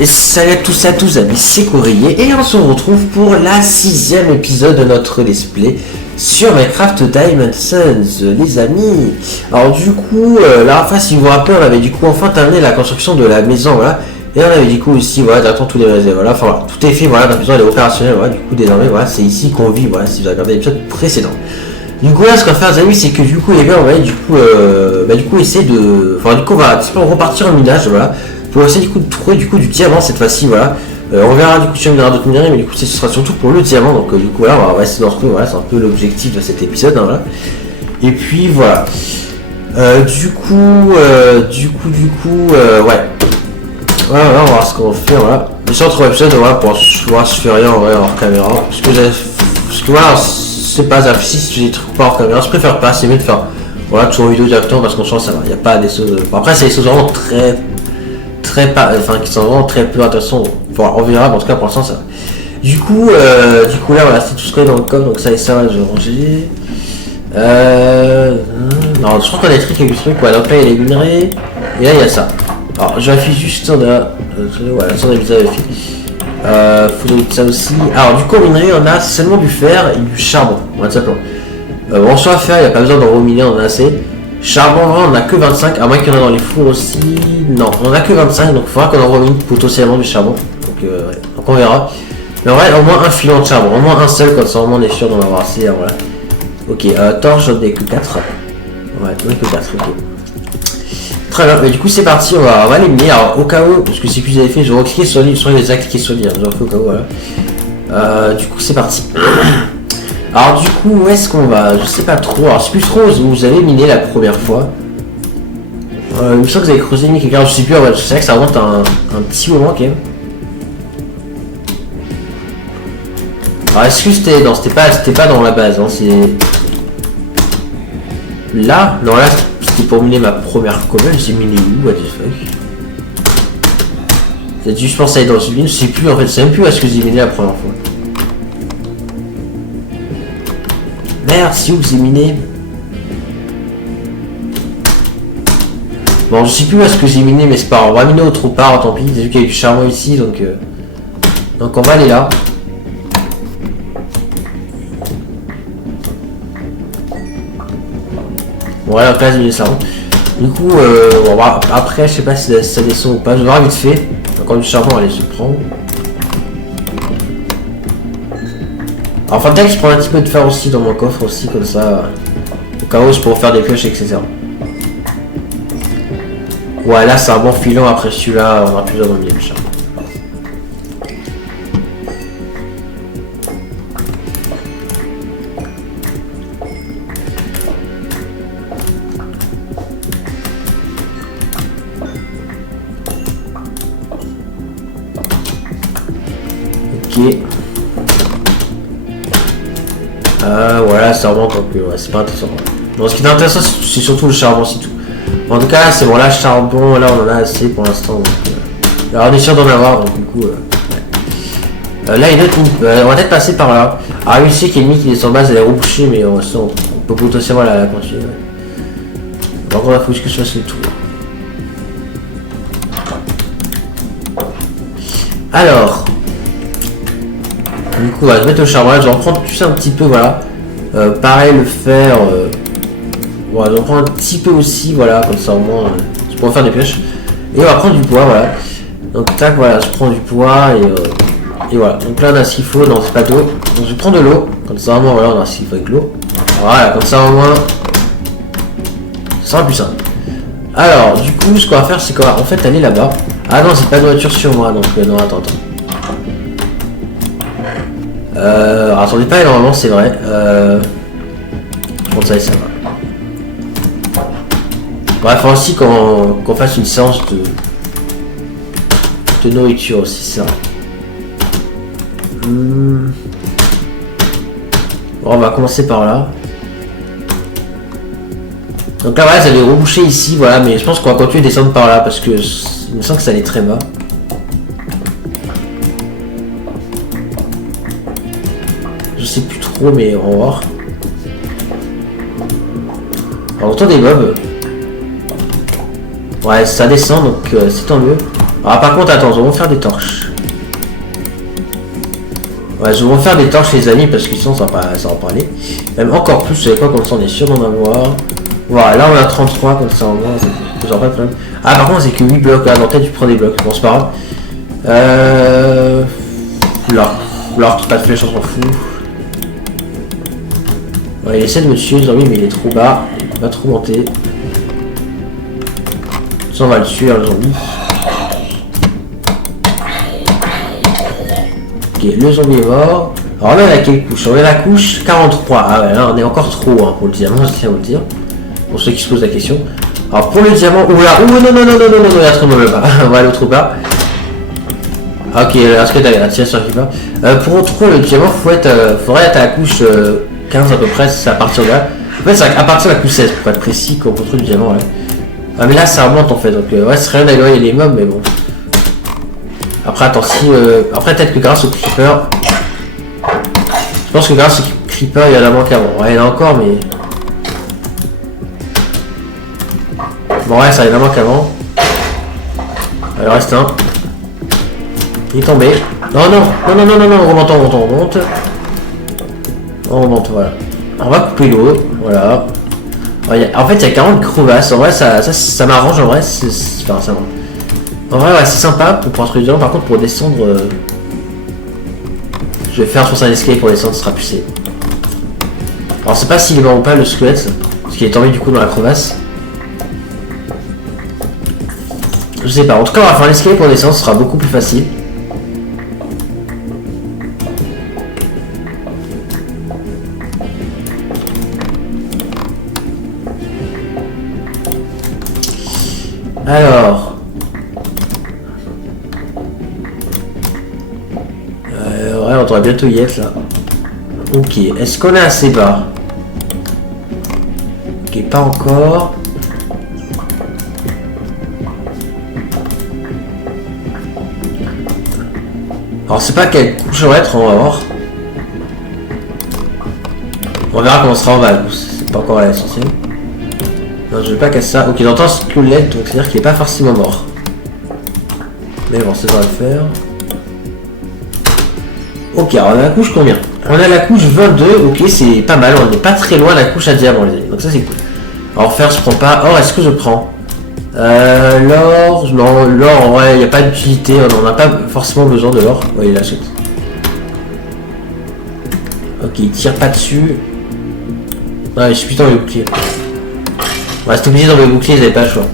Et salut à tous amis, c'est Courrier et on se retrouve pour la 6e épisode de notre let's play sur Minecraft Diamond Sons, les amis. Alors du coup, là enfin si vous vous rappelez, on avait du coup enfin terminé la construction de la maison, voilà. Et on avait du coup aussi, voilà, d'attendre tous les réserves, voilà, enfin voilà, tout est fait, voilà, la maison elle est opérationnelle, voilà, du coup désormais, voilà, c'est ici qu'on vit, voilà, si vous avez regardé l'épisode précédent. Du coup là ce qu'on va faire les amis, c'est que du coup les gars, on va aller, du coup essayer de, enfin du coup on va repartir en minage, voilà. Pour essayer du coup de trouver du coup du diamant cette fois-ci, voilà. On verra du coup si on verra d'autres minerais, mais du coup ce sera surtout pour le diamant, donc du coup voilà, on va essayer d'en retrouver, voilà, c'est un peu l'objectif de cet épisode, hein, voilà. Et puis voilà. Du coup, ouais. Voilà, on va voir ce qu'on fait, voilà. Mais sur notre épisode, voilà, pour voir si je fais rien en vrai hors caméra. Parce que voilà, c'est pas grave, si tu des trucs pas hors caméra, je préfère pas, c'est mieux de faire, voilà, toujours une vidéo directement parce qu'on change ça va, il n'y a pas des choses. Bon, après c'est des choses vraiment qui sont vraiment très peu intéressantes. Enfin, on verra, mais en tout cas pour l'instant ça va. Du coup là voilà, c'est tout ce qu'on est dans le coffre, donc ça et ça je vais ranger. Non, je crois qu'on a des trucs avec du truc, voilà, donc là il y a les minerais, et là il y a ça. Alors je vérifie juste on a. Voilà, ça on a vu ça vérifier. Faut noter ça aussi. Alors du coup en minerai on a seulement du fer et du charbon, on va simplement. Bon soit à fer, il n'y a pas besoin d'en reminer, on en a assez. Charbon, on a que 25, à moins qu'il y en a dans les fours aussi. Non, on a que 25, donc il faudra qu'on en remine potentiellement du charbon. Donc, ouais. Donc on verra. Mais en vrai, au moins un filon de charbon, au moins un seul, comme ça, au moins on est sûr d'en avoir assez. Voilà. Ok, torche, j'en ai que 4. Ouais, j'en ai que 4, ok. Très bien, mais du coup c'est parti, on va les miner. Alors au cas où, parce que c'est plus vous avez fait, je vais recliquer sur le livre, je les ai cliqué sur le livre, j'en fais au cas où, voilà. Du coup c'est parti. Alors du coup, où est-ce qu'on va? Je sais pas trop. Alors c'est plus trop où vous avez miné la première fois. Il me semble que vous avez creusé quelque part, je sais plus, ouais, c'est vrai que ça remonte un petit moment quand même. Alors est-ce que c'était. Non, c'était pas dans la base, hein, c'est. Là? Non, là c'était pour miner ma première commune, j'ai miné où? What the fuck? J'ai dû, je pense, aller dans une mine, je sais plus en fait, je sais même plus où est-ce que j'ai miné la première fois. Merde, si où j'ai miné? Bon, je sais plus où est-ce que j'ai miné, mais c'est pas grave. On va miner autre part, tant pis. J'ai vu qu'il y a du charbon ici, donc on va aller là. Bon, voilà, donc là, j'ai mis le charbon. Du coup, on va, après, je sais pas si ça descend ou pas. Je vais voir vite fait. Encore du charbon, allez, je prends. Alors, enfin, peut-être que je prends un petit peu de fer aussi dans mon coffre aussi, comme ça, au cas où je pourrais faire des pioches, etc. Ouais, là c'est un bon filon, après celui-là, on aura plus besoin d'en le charbon. Ok. Voilà, ça remonte donc ouais, c'est pas intéressant. Bon, ce qui est intéressant, c'est surtout le charbon, c'est tout. Bon, en tout cas, c'est bon, là, charbon, là, on en a assez pour l'instant. Alors, on est sûr d'en avoir, donc du coup, ouais. Là, il y a une autre mine, on va peut-être passer par là. Alors, oui, c'est qu'il y a une mine qui est sans base, elle est rebouchée, mais on peut potentiellement la continuer. Ouais. Donc, il faut que je fasse le tour. Alors, du coup, on va se mettre au charbon, là, je vais en prendre tout ça un petit peu, voilà. Pareil, le fer, voilà, j'en prends un petit peu aussi, voilà, comme ça au moins, je pourrais faire des pioches. Et on va prendre du bois, voilà. Donc, tac, voilà, je prends du bois et voilà. Donc là, on a ce qu'il faut, non, c'est pas d'eau. Donc, je prends de l'eau, comme ça, au moins, voilà, on a ce qu'il faut avec l'eau. Voilà, comme ça, au moins, ça sera plus simple. Alors, du coup, ce qu'on va faire, c'est qu'on va en fait aller là-bas. Ah non, c'est pas de voiture sur moi, donc non, attends. Alors, attendez pas énormément, c'est vrai. Je pense que ça va. Bref, il faut aussi qu'on fasse une séance de nourriture aussi, ça. Bon, on va commencer par là. Donc là, voilà, ça allait reboucher ici, voilà, mais je pense qu'on va continuer de descendre par là parce que il me semble que ça allait très bas. Je sais plus trop, mais on va voir. Alors, on entend des mobs. Ouais, ça descend, donc c'est tant mieux. Alors par contre, attends, nous allons faire des torches. Ouais, nous allons faire des torches les amis, parce que sinon ça va pas aller. Même encore plus, vous savez quoi, comme ça on est sûr d'en avoir. Voilà, là on a 33, comme ça on voit, c'est pas de problème. Ah par contre c'est que 8 blocs, là dans tête tu prends des blocs, bon c'est pas grave. L'or, pas de flèche, on s'en fout. Ouais, il essaie de me tuer le zombie mais il est trop bas, il va trop monter. Ça on va le tuer le zombie. Ok, le zombie est mort. Alors là on a quelle couche? On est à la couche 43. Ah ouais, là on est encore trop hein, pour le diamant, je tiens à vous le dire. Pour ceux qui se posent la question. Alors pour le diamant, oula, non, il y a trop de bas. On va aller au trop bas. Ok, est-ce que t'as la tienne sur pas pour trouver le diamant, faudrait être à la couche 15 à peu près, c'est à partir de là. En fait, c'est à partir de la couche 16 pour être précis qu'on retrouve le diamant. Ouais. Ah, mais là ça remonte en fait, donc ouais, ce serait rien d'éloigner les mobs, mais bon. Après, attends, si. Après, peut-être que grâce au creeper. Je pense que grâce au creeper, il y en a moins qu'avant. Ouais, il y en a encore, mais. Bon, ouais, ça il y en a moins qu'avant. Il reste un. Il est tombé. Non, on remonte. On remonte, voilà. On va couper l'eau, voilà. En fait, il y a 40 crevasses. En vrai, ça m'arrange, en vrai. Enfin, ça en vrai, ouais, c'est sympa pour pouvoir trouver du diamant. Par contre, pour descendre, je vais faire sur un escalier pour descendre, ce sera plus safe. Alors, je sais pas s'il est mort ou pas le squelette, parce qu'il est tombé du coup dans la crevasse. Je sais pas. En tout cas, on va faire un escalier pour descendre, ce sera beaucoup plus facile. Alors. Ouais, on devrait bientôt y être là. Ok, est-ce qu'on est assez bas? Ok, pas encore. Alors, c'est pas quelle couche on va être, on va voir. On verra comment on sera en bas, c'est pas encore l'essentiel. Non, je vais pas casser ça. Ok, j'entends un squelette, donc c'est-à-dire qu'il est pas forcément mort. Mais bon, ça va le faire. Ok, alors on a la couche combien? On a la couche 22, ok, c'est pas mal, on n'est pas très loin de la couche à diamant, les amis. Donc ça c'est cool. Alors fer, je prends pas. Or, est-ce que je prends l'or? Non, l'or en vrai, il n'y a pas d'utilité, on n'en a pas forcément besoin de l'or. Ouais, il l'achète. Ok, il tire pas dessus. Ouais, je suis putain le bouclier. On reste obligé dans le bouclier, ils n'avaient pas le choix.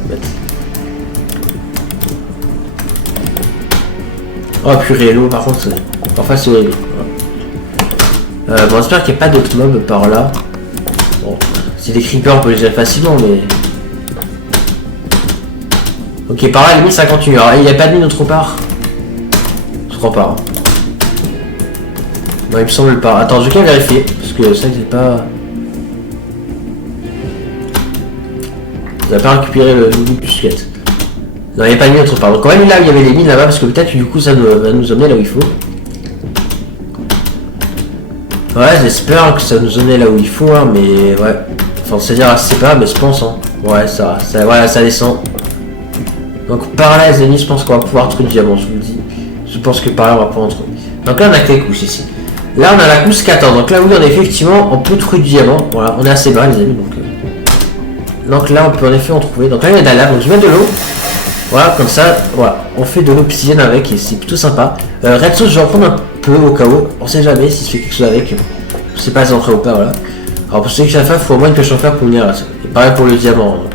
Oh purée, l'eau par contre, parfois c'est horrible. Bon, j'espère qu'il n'y a pas d'autres mobs par là. Bon, c'est des creepers, on peut les gérer facilement, mais. Ok, par là, limite ça continue. Alors, il n'y a pas de mine autre part. Je crois pas. Hein. Non, il me semble pas. Attends, je vais quand même vérifier, parce que ça, c'est pas. Vous n'avez pas récupéré le bout du squelette. Non, il n'y a pas de mine autre part. Donc, on va aller là où il y avait les mines là-bas, parce que peut-être que du coup, ça va nous emmener là où il faut. Ouais, j'espère que ça nous emmener là où il faut, hein, mais ouais. Enfin, c'est-à-dire, je sais pas, mais je pense, hein. Ouais, ça voilà, ça descend. Donc, par là, les amis, je pense qu'on va pouvoir trouver du diamant, je vous le dis. Je pense que par là, on va pouvoir en trouver. Donc là, on a quelle couche ici? Là, on a la couche 14. Donc là, oui, on a effectivement, on peut trouver du diamant. Voilà, on est assez bas, les amis, donc là, on peut en effet en trouver. Donc là, il y a de la lave, donc je mets de l'eau. Voilà, comme ça, voilà, on fait de l'obsidienne avec et c'est plutôt sympa. Redstone, je vais en prendre un peu au cas où. On sait jamais si je fais quelque chose avec. Je sais pas si j'en ferai ou pas, voilà. Alors pour ceux qui savent faire, il faut au moins une pêche en fer pour venir là. Et pareil pour le diamant. Donc,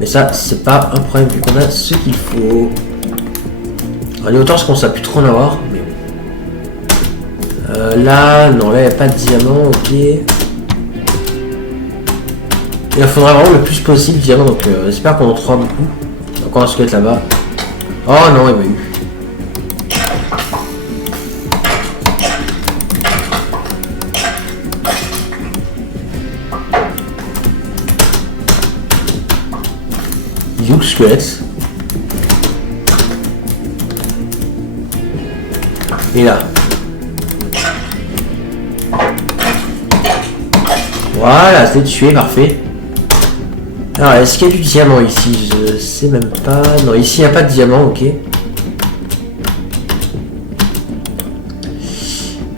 mais ça, c'est pas un problème vu qu'on a ce qu'il faut. On est autant parce qu'on ne sait plus trop en avoir. Mais... là, non, là, il n'y a pas de diamant, ok. Il en faudra vraiment le plus possible, diamant, donc j'espère qu'on en trouvera beaucoup. Encore un squelette là-bas. Oh non, il m'a eu. You squelette. Et là. Voilà, c'est tué, parfait. Alors, est-ce qu'il y a du diamant ici? Je sais même pas. Non, ici, il n'y a pas de diamant, ok.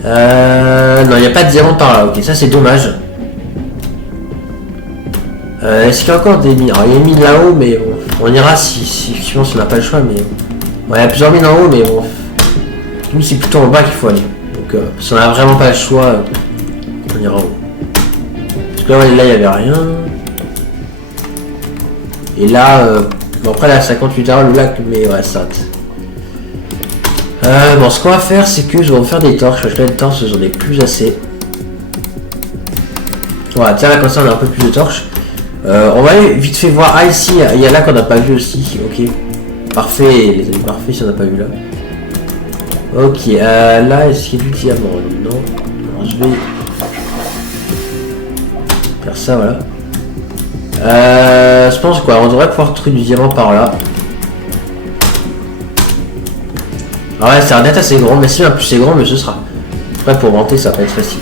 Non, il n'y a pas de diamant par là, ok. Ça, c'est dommage. Est-ce qu'il y a encore des mines? Alors, il y a une mine là-haut, mais bon, on ira si effectivement, si on n'a pas le choix, mais... Ouais, il y a plusieurs mines en haut, mais bon... Nous, c'est plutôt en bas qu'il faut aller. Donc, si on n'a vraiment pas le choix, on ira en haut. Parce que là, il n'y avait rien. Et là, bon après là 58 heures le lac, mais ouais ça. Bon ce qu'on va faire c'est que je vais refaire des torches, parce que là les torches j'en ai plus assez. Voilà, tiens là comme ça on a un peu plus de torches. On va aller vite fait voir, ah ici, il y a là qu'on n'a pas vu aussi, ok. Parfait les amis, parfait si on n'a pas vu là. Ok, là est-ce qu'il y a du diamant? Non. Alors je vais faire ça, voilà. Je pense quoi, on devrait pouvoir trouver du diamant par là. Ah ouais, ça a l'air d'être assez grand, mais si plus c'est grand, mais ce sera. Après pour monter, ça va être facile.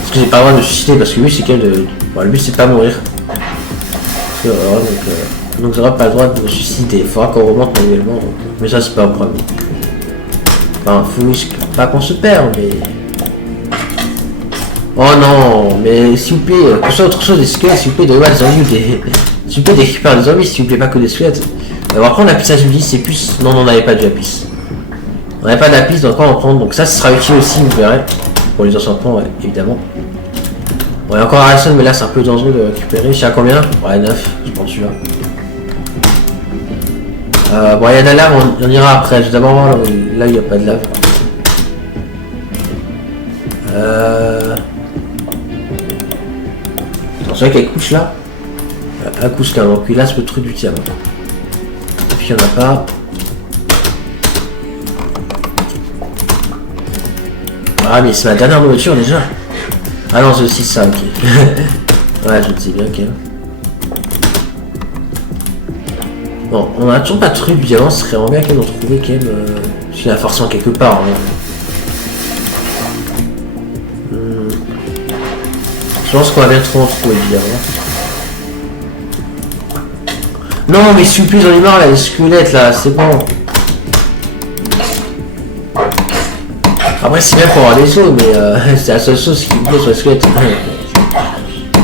Parce que j'ai pas le droit de me suicider, parce que lui c'est quel de. Bon, le but c'est pas mourir. Parce que, donc j'aurai pas le droit de me suicider. Il faudra qu'on remonte manuellement. Donc... Mais ça c'est pas un problème. Enfin, faut pas qu'on se perd, mais. Oh non, mais s'il vous plaît, que ce soit autre chose des squelettes, s'il vous plaît, de des zombies ou des. S'il vous plaît, des creepers des zombies, s'il vous plaît, pas que des squelettes. On va prendre la piste à zombies, c'est plus. Non, on n'avait pas de lapis. On n'avait pas de lapis, donc on va en prendre. Donc ça, ce sera utile aussi, vous verrez. Pour les enchantements, ouais, évidemment. Bon, il y a encore Harrison, mais là, c'est un peu dangereux de récupérer. Je sais à combien? Ouais, 9, je prends celui-là. Bon, il y a de la lave, on ira après. Je vais d'abord voir là où il n'y a pas de lave. C'est vrai qu'elle couche là. Elle couche là, donc là c'est le truc du diamant. Et puis il n'y en a pas. Ah mais c'est ma dernière nourriture déjà. Ah non c'est aussi ça, ok. Ouais je me dis bien, ok. Bon, on a toujours pas de truc diamant, ce serait vraiment bien qu'elle en trouver quand même. Parce qu'il y en a forcément quelque part. Hein. Je pense qu'on va bien trop en trouver bien. Non mais s'il vous plaît, j'en ai marre là, les squelettes là, c'est bon. Après c'est bien pour avoir des os, mais c'est la seule chose qui me plaît sur les squelettes.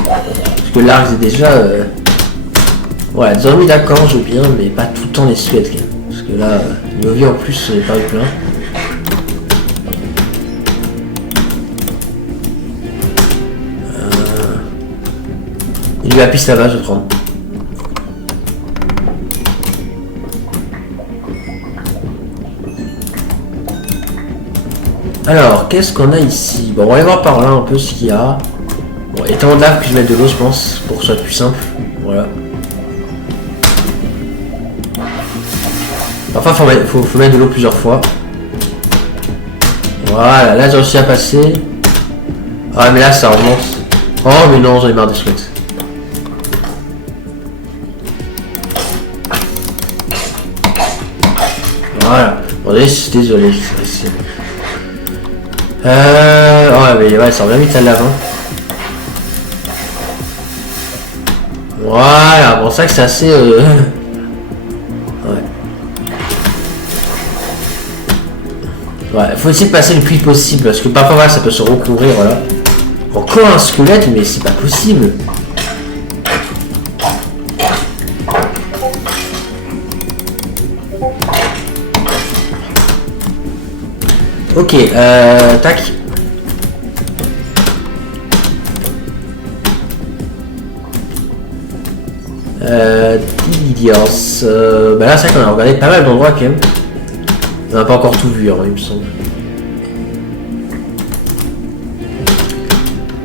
Parce que là c'est déjà... Voilà, des ennemis d'accord, je veux bien, mais pas tout le temps les squelettes. Parce que là, niveau vie en plus, on est pas eu plein. Il lui a piste là-bas, je vais prendre. Alors, qu'est-ce qu'on a ici? Bon, on va aller voir par là un peu ce qu'il y a. Bon, étant de lave que je mette de l'eau, je pense, pour que ce soit plus simple. Voilà. Enfin, faut mettre de l'eau plusieurs fois. Voilà, là j'ai réussi à passer. Ah, mais là ça remonte. Oh, mais non, j'en ai marre des squelettes. Voilà. Bon, désolé. Ouais, mais ouais, ça revient vite à la lave. Hein. Voilà, bon, ça que c'est assez. Ouais, faut essayer de passer le plus vite possible parce que parfois voilà, ça peut se recouvrir, voilà. Encore un squelette, mais c'est pas possible. Ok, tac. Bah là c'est vrai qu'on a regardé pas mal d'endroits quand même. On n'a pas encore tout vu, hein, il me semble.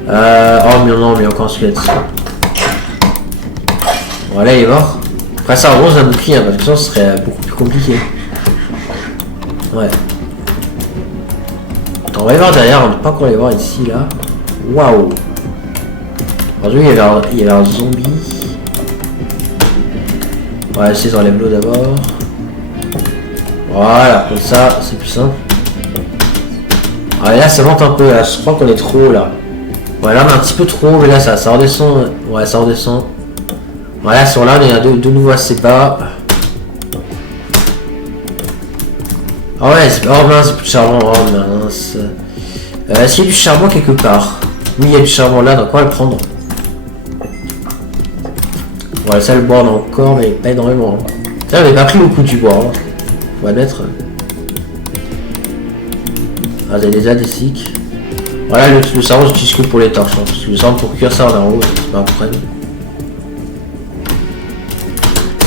Oh mais non, mais encore un squelette. Voilà, il est mort. Après ça, on un bouclier, hein, parce que sinon ce serait beaucoup plus compliqué. Ouais. Attends, on va aller voir derrière, on ne peut pas encore aller voir ici, là. Waouh. Aujourd'hui, il y avait un zombie. On va essayer d'enlever l'eau d'abord. Voilà, comme ça, c'est plus simple. Ah, et là, ça monte un peu, là. Je crois qu'on est trop haut, là. Ouais, là, on est un petit peu trop haut, mais là, ça redescend. Ouais, ça redescend. Voilà, sur là, on est de nouveau assez bas. Ah ouais, oh mince, c'est plus de charbon, oh mince. Est-ce qu'il y a du charbon quelque part? Oui, il y a du charbon là, donc on va le prendre. On va essayer de le boire encore, mais pas énormément. Là, on n'avait pas pris beaucoup du bois, hein. On va mettre. Ah, il y a déjà des cycles. Voilà, le charbon, j'utilise que pour les torches, hein, parce que le charbon pour cuire ça, on est en haut, c'est pas un problème.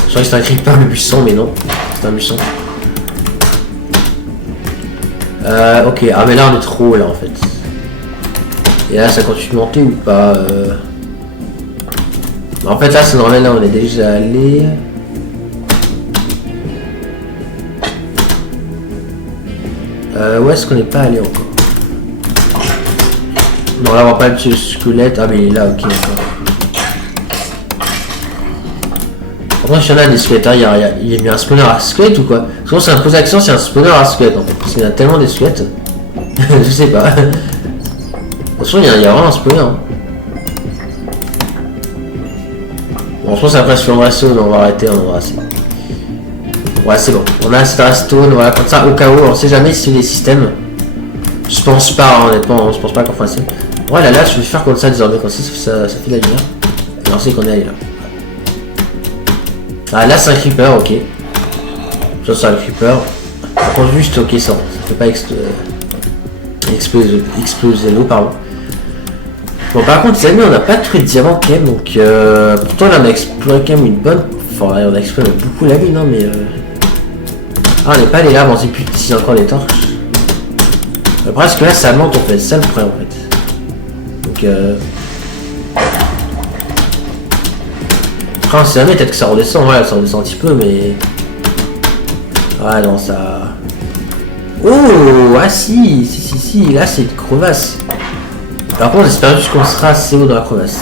Je crois que c'est un creeper le buisson, mais non, c'est un buisson. Ok, ah mais là on est trop haut là en fait. Et là ça continue de monter ou pas En fait là c'est normal, là on est déjà allé. Où est-ce qu'on n'est pas allé encore? Non là on va pas le squelette, ah mais il est là, ok d'accord. Par contre, s'il y en a des squelettes, hein, il est mis un spawner à squelette ou quoi? Souvent, c'est un pose action, c'est un spawner à squelette en fait. Parce qu'il y en a tellement des squelettes. Je sais pas. Attention, il y a vraiment un spawner. Hein. Bon, je pense après, si on va rester, on va arrêter, on va assez. Ouais, c'est bon. On a un stone, voilà, comme ça, au cas où, on sait jamais si c'est des systèmes. Je pense pas, hein, honnêtement, je pense pas qu'on fasse ça. Ouais, là, je vais faire comme ça désormais, comme ça fait de la lumière. Et on sait qu'on est allé là. Ah là c'est un creeper, ok. Ça c'est un creeper. Par contre juste ok ça fait pas exploser l'eau pardon. Bon par contre les amis on n'a pas trouvé de diamant quand même donc pourtant là on a exploré quand même une bonne. Enfin on a exploré beaucoup la mine hein mais Ah on n'est pas allé là, bon c'est plus si encore les torches. Après parce que là ça monte en fait, ça le problème en fait. Donc Après on sait jamais, peut-être que ça redescend, ouais ça redescend un petit peu mais... Ah non ça... Oh ah si, là c'est une crevasse. Par contre j'espère juste qu'on sera assez haut dans la crevasse.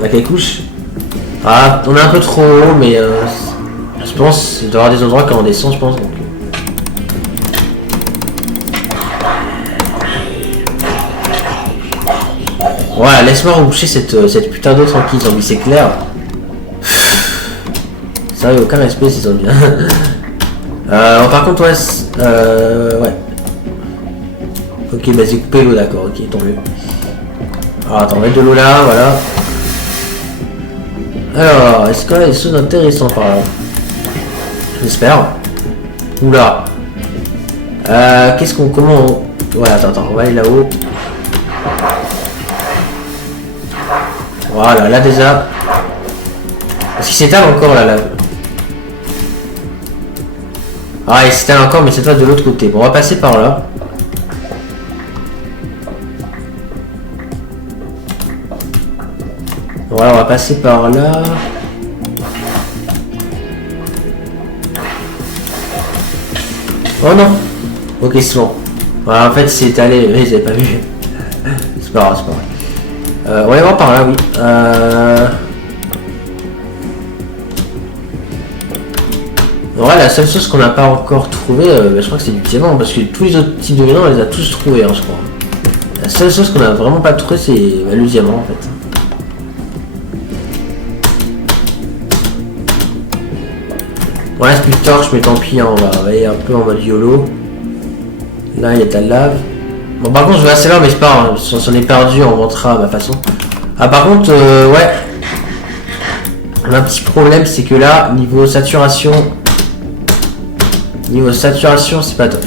On a quelques couches. Ah on est un peu trop haut mais je pense qu'il doit y avoir des endroits quand on descend je pense donc. Voilà, laisse-moi reboucher cette putain d'eau tranquille, zombie, c'est clair. Ça y a aucun respect ces zombies. Par contre, ouais. Ok, bah j'ai coupé l'eau, d'accord, ok, tant mieux. Alors attends, on va mettre de l'eau là, voilà. Alors, est-ce qu'il y a des choses intéressantes par là? J'espère. Oula. Qu'est-ce qu'on... Comment on... Ouais, attends, on va aller là-haut. Voilà, là déjà. Est-ce qu'il s'étale encore la lave? Ah, il s'étale encore, mais cette fois de l'autre côté. Bon, on va passer par là. Voilà, on va passer par là. Oh non. Ok, c'est bon. Voilà, en fait, c'est étalé. Ils avaient pas vu. C'est pas grave, c'est pas grave. On va aller voir par là, oui. Ouais, la seule chose qu'on n'a pas encore trouvé, je crois que c'est du diamant, parce que tous les autres types de diamants, on les a tous trouvés, hein, je crois. La seule chose qu'on a vraiment pas trouvé, c'est le diamant, en fait. Ouais, c'est plus de torche, mais tant pis, hein, on va aller un peu en mode YOLO. Là, il y a de la lave. Bon, par contre, je vais assez là, mais c'est pas grave, si on est perdu, on rentrera à ma façon. Ah, par contre, ouais. On a un petit problème, c'est que là, niveau saturation, c'est pas top.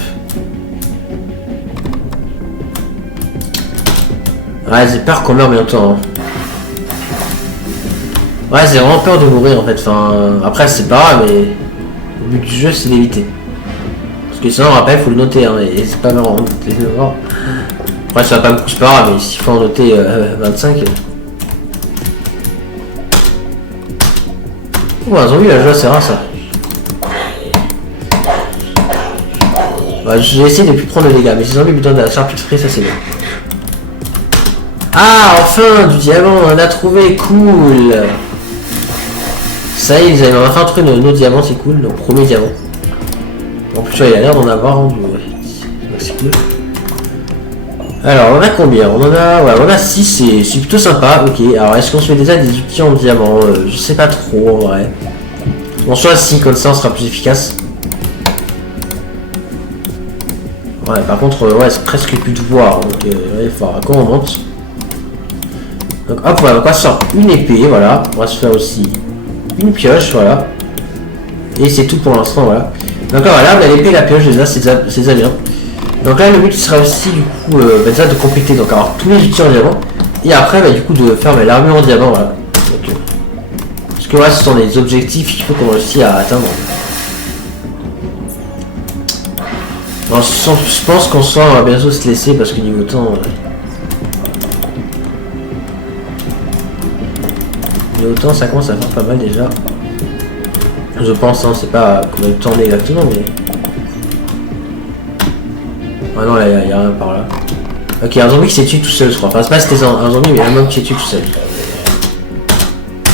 Ouais, j'ai peur qu'on meure bientôt. Hein. Ouais, j'ai vraiment peur de mourir en fait. Enfin, après, c'est pas grave, mais le but du jeu, c'est d'éviter. Parce que sinon, on rappelle, il faut le noter, hein, et c'est pas marrant de noter le mort. Après, ça va pas beaucoup, c'est pas grave, mais s'il faut en noter 25. Oh, un zombie, là, c'est rare ça. Bah, j'ai essayé de plus prendre de dégâts, mais ces zombies besoin de la charpie de frais, ça c'est bien. Ah, enfin, du diamant, on en a trouvé, cool. Ça y est, ils avaient enfin trouvé nos diamants, c'est cool, nos premiers diamants. En plus, il a l'air d'en avoir rendu, ouais. C'est cool. Alors, on en a combien? On en a, ouais, on a 6, c'est plutôt sympa. Ok, alors est-ce qu'on se fait déjà des outils en diamant? Je sais pas trop en vrai. On soit si, comme ça on sera plus efficace. Ouais, par contre, ouais, c'est presque plus de voir. Donc, il faudra qu'on monte. Donc, hop, voilà, donc on va se faire une épée, voilà. On va se faire aussi une pioche, voilà. Et c'est tout pour l'instant, voilà. Donc, voilà, on a l'épée et la pioche, déjà, c'est déjà bien. Donc là, le but sera aussi, du coup, déjà de compléter, donc avoir tous les outils en diamant. Et après, bah, du coup, de faire l'armure en diamant, voilà. Donc, parce que voilà, ce sont des objectifs qu'il faut qu'on réussisse à atteindre. Alors, je pense qu'on va bientôt se laisser parce que niveau temps. Niveau temps, ça commence à faire pas mal déjà. Je pense, hein, c'est pas combien de temps on est exactement, mais. Ah non, là, y a rien par là. Ok, un zombie qui s'est tué tout seul, je crois. Enfin, c'est pas c'était un zombie, mais un homme qui s'est tué tout seul.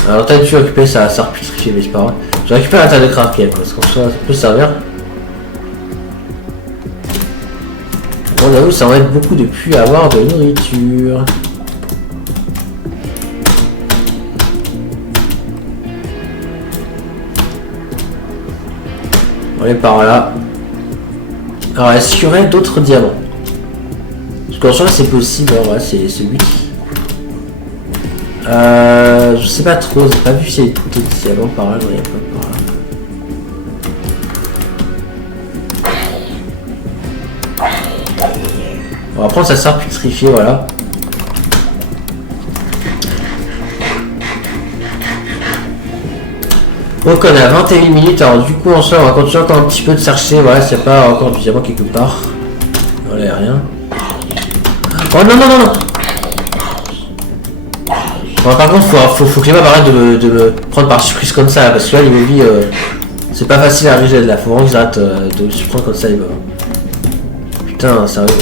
Alors, t'as dû récupérer ça reputrifié, mais c'est pas grave. Je récupère la taille de craft parce qu'en soit, ça peut servir. On avoue, ça va être beaucoup de plus avoir de nourriture. On est par là. Alors, est-ce qu'il y aurait d'autres diamants? Parce qu'en soi, c'est possible, en vrai, c'est le but. Je sais pas trop, j'ai pas vu s'il y a d'autres diamants par là, non, il n'y a pas par là. On va prendre sa sœur putrifiée, voilà. Donc on est à 21 minutes, alors du coup en soi on va continuer encore un petit peu de chercher, voilà, s'il n'y a pas encore du diamant quelque part. Voilà, il n'y a rien. Oh non non non non. Bon, par contre faut que les mobs arrêtent de me prendre par surprise comme ça, parce que là les mobiles c'est pas facile à régler là, faut vraiment qu'ils arrêtent de me surprendre comme ça les mobs. Putain, sérieux.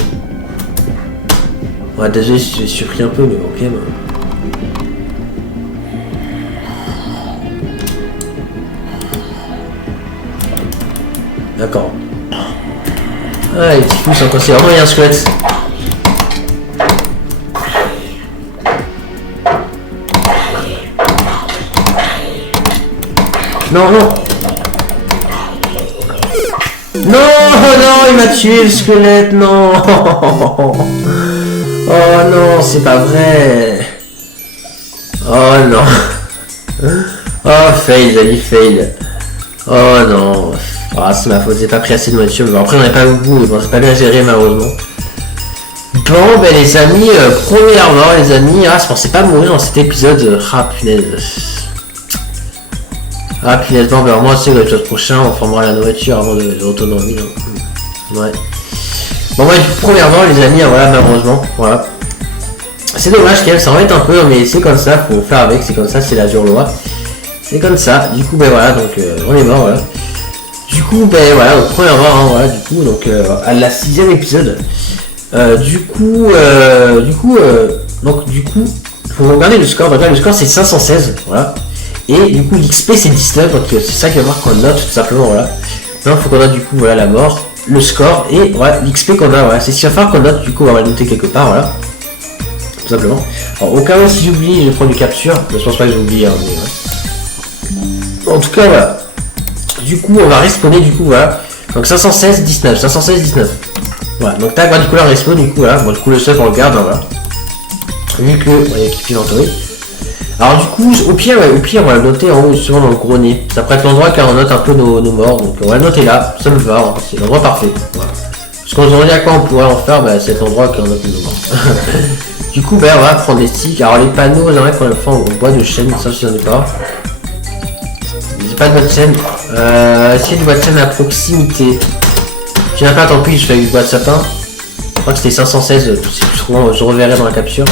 Ouais, désolé si j'ai surpris un peu, mais ok. D'accord. Ah, les petits fous sont coincés. Vraiment, il y a un squelette. Non, non. Non, non, il m'a tué le squelette, non. Oh non, c'est pas vrai. Oh non. Oh, fail, Dani, fail. Oh non. Ah, c'est ma faute, j'ai pas pris assez de nourriture. Bon, après, on n'a pas au bout, mais bon, c'est pas bien géré, malheureusement. Bon, ben les amis, premièrement, les amis, je pensais pas mourir dans cet épisode. Ah, punaise. Ah, punaise, bon, ben moi, c'est l'épisode prochain, on formera la nourriture avant de retourner en ville. Ouais. Bon, ouais, premièrement, les amis, voilà, malheureusement, voilà. C'est dommage quand même, ça embête un peu, mais c'est comme ça, faut faire avec, c'est comme ça, c'est la dure loi. C'est comme ça, du coup, ben voilà, donc on est mort, voilà. Du coup, ben voilà, donc premièrement, hein, voilà, du coup, donc à la 6ème épisode. Du coup, faut regarder le score. Donc là, le score c'est 516, voilà. Et du coup, l'XP c'est 19, donc c'est ça qui va voir qu'on note tout simplement, voilà. Maintenant, il faut qu'on note du coup, voilà, la mort, le score et voilà, l'XP qu'on a, voilà. C'est ce qu'il va falloir qu'on note, du coup, on va le noter quelque part, voilà. Tout simplement. Alors, au cas où si j'oublie, je vais prendre une capture. Je pense pas que j'oublie, hein, mais ouais. En tout cas, voilà. Du coup, on va respawner, du coup, voilà. Donc 516, 19, 516, 19. Voilà, donc tac, du coup, là, respawn, du coup, voilà. Bon, du coup, le stuff, on le garde, hein, voilà. Vu que, il y a équipe inventory. Alors, du coup, au pire, on va le noter en haut, justement, dans le gros nez. Ça pourrait être l'endroit car on note un peu nos morts. Donc, on va le noter là, ça me va, hein. C'est l'endroit parfait. Voilà. Parce qu'on se demandait à quoi on pourrait en faire, bah, c'est l'endroit qui en note nos morts. Du coup, bah, on va prendre des sticks. Alors, les panneaux, j'aimerais qu'on le fasse en bois de chêne, ça, je n'en ai pas. J'ai pas de bois de chêne. Est-ce qu'il y a du bois de chêne à proximité? J'en ai pas, tant pis, je fais avec du bois de sapin. Je crois que c'était 516, je reverrai dans la capture.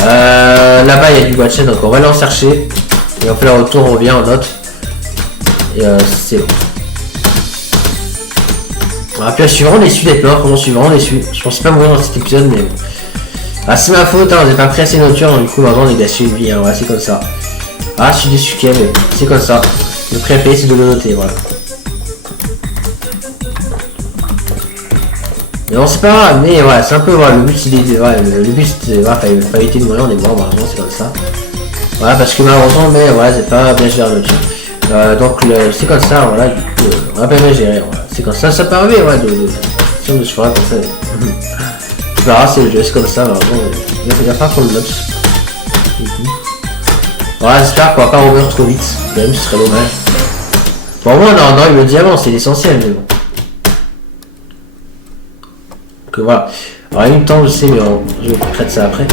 Là-bas, il y a du bois de chêne, donc on va aller en chercher. Et on fait le retour, on revient, on note. Et c'est bon. Ah, puis je suis vraiment déçu d'être mort, je suis vraiment déçu. Je pensais pas mourir dans cet épisode, mais bon. Ah, c'est ma faute, hein, j'ai pas pris assez de nourriture, donc du coup, maintenant on est gâché une vie, hein, voilà, c'est comme ça. Ah, je suis déçu, mais c'est comme ça. Le prix à payer, c'est de le noter, voilà. Mais bon, c'est pas grave, mais voilà, c'est un peu, voilà, le but, le but, c'est, voilà, fallait éviter de mourir, on est mort, malheureusement, c'est comme ça. Voilà, parce que malheureusement, mais voilà, c'est pas bien géré le truc. Donc, c'est comme ça, voilà, du coup, on a pas bien géré, voilà. C'est comme ça peut arriver, ouais, de se faire comme ça. C'est pas grave, c'est le jeu, c'est comme ça, malheureusement, il va pas pour le note. Voilà, j'espère qu'on va pas revenir trop vite, même ce serait dommage. Bon, moi, on a eu le diamant, c'est l'essentiel, mais bon. Donc voilà. Alors, il y a eu le temps, je sais, mais je vais traiter ça après.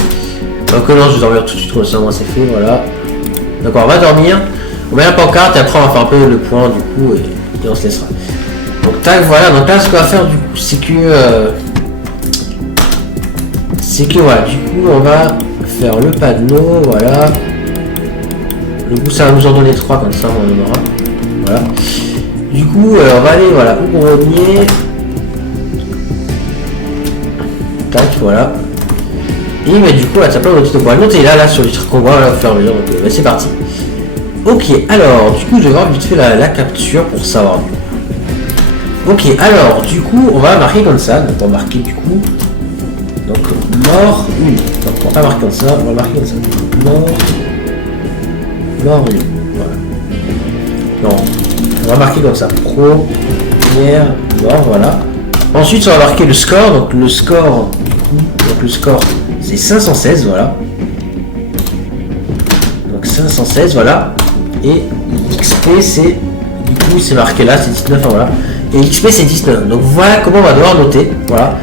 Donc non, je vais dormir tout de suite, comme ça, moi, c'est fait, voilà. Donc on va dormir. On met la pancarte et après, on va faire un peu le point, du coup, et on se laissera. Donc, tac, voilà. Donc là, ce qu'on va faire, du coup, c'est que, voilà, du coup, on va faire le panneau, voilà. Du coup, ça va nous en donner 3, comme ça, on en aura. Voilà. Du coup, on va aller, voilà, au grenier. Tac, voilà. Et mais du coup, là, ça peut noter là sur les trucs qu'on voit là au fur et à mesure. Donc, c'est parti. Ok, alors, du coup, je vais voir vite fait la capture pour savoir. Ok, alors, du coup, on va marquer comme ça. Donc, on va marquer du coup. Donc, mort 1. Donc, on va pas marquer comme ça, on va marquer comme ça. Mort 1. Voilà. Non, on va marquer comme ça. Première mort, voilà. Ensuite, on va marquer le score. Donc, le score, c'est 516, voilà. Donc, 516, voilà. Et XP, c'est, du coup, c'est marqué là, c'est 19, voilà. Et XP, c'est 19. Donc, voilà comment on va devoir noter, voilà.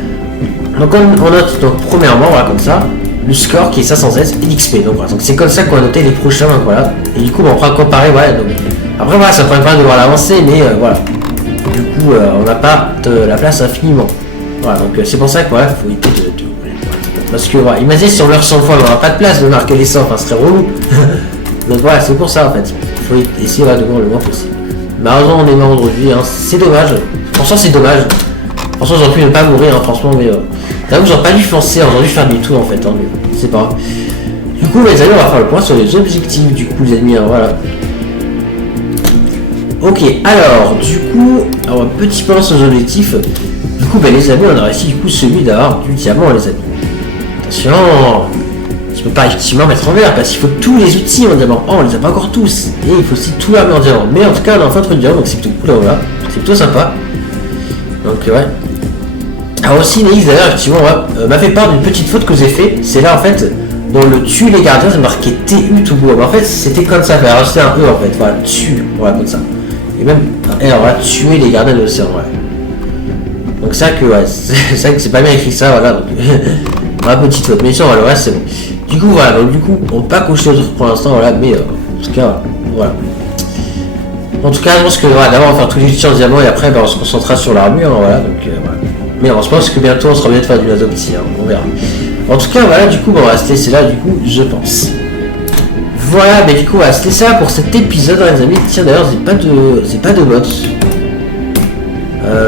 Donc, on note, donc, premièrement, voilà, comme ça, le score qui est 516 et l'XP. Donc, voilà. Donc, c'est comme ça qu'on va noter les prochains, donc, voilà. Et du coup, on va comparer, voilà. Donc, après, voilà, ça prend pas de voir l'avancée, mais voilà. Du coup, on n'a pas de la place infiniment. Voilà, donc c'est pour ça que voilà, faut éviter de parce que voilà, imaginez si on meurt 100 fois, on n'aura pas de place de marquer les 100, enfin ce serait relou. Donc voilà, c'est pour ça en fait. Il faut essayer de voir le moins possible. Malheureusement, on est mort aujourd'hui, hein. C'est dommage. Franchement, c'est dommage. Franchement, j'aurais pu ne pas mourir, hein, franchement, mais j'avoue, j'aurais pas dû foncer, j'aurais dû faire demi-tour en fait, hein, mais c'est pas grave. Du coup, les amis, on va faire le point sur les objectifs, du coup, les amis, hein, voilà. Ok, alors, du coup, alors, petit point sur les objectifs. Du coup, ben, les amis, on a réussi du coup celui d'avoir du diamant, les amis. Attention, je peux pas effectivement mettre en vert parce qu'il faut tous les outils en diamant. Oh, on les a pas encore tous. Et il faut aussi tout l'armer en diamant. Mais en tout cas, on a enfin trouvé du diamant, donc c'est plutôt cool, voilà. C'est plutôt sympa. Donc, ouais. Alors aussi, Neix, d'ailleurs, effectivement, m'a fait part d'une petite faute que j'ai fait. C'est là, en fait, dans le tuer les gardiens, c'est marqué TU tout beau. Mais en fait, c'était comme ça. Alors, c'était un peu, en fait, voilà, tue, voilà, comme ça. Et même, alors là, tuer les gardiens de l'océan, ouais. Donc ça que, ouais, c'est ça que c'est pas bien écrit ça, voilà. Donc, ma petite faute, mais sinon, le reste c'est bon. Du coup, voilà, donc du coup, on peut pas coucher les autres pour l'instant, voilà, mais en tout cas, voilà. En tout cas, je pense que voilà, d'abord on va faire tous les outils en diamant et après, ben, on se concentrera sur l'armure, voilà, donc voilà. Mais on se pense que bientôt on sera bien de faire du adopti, hein, on verra. En tout cas, voilà, du coup, bon, on va se laisser là, du coup, je pense. Voilà, mais du coup, on va se laisser là pour cet épisode, hein, les amis. Tiens, d'ailleurs, c'est pas de mode.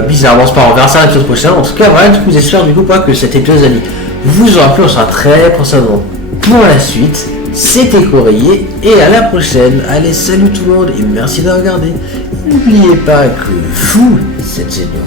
Bizarre, bon c'est pas, on verra ça à l'épisode prochain. En tout cas, voilà, du coup, j'espère du coup pas que cet épisode, les amis, vous aura plu. On sera très prochainement pour la suite. C'était Courrier et à la prochaine. Allez, salut tout le monde et merci de regarder. N'oubliez pas que vous, c'est génial.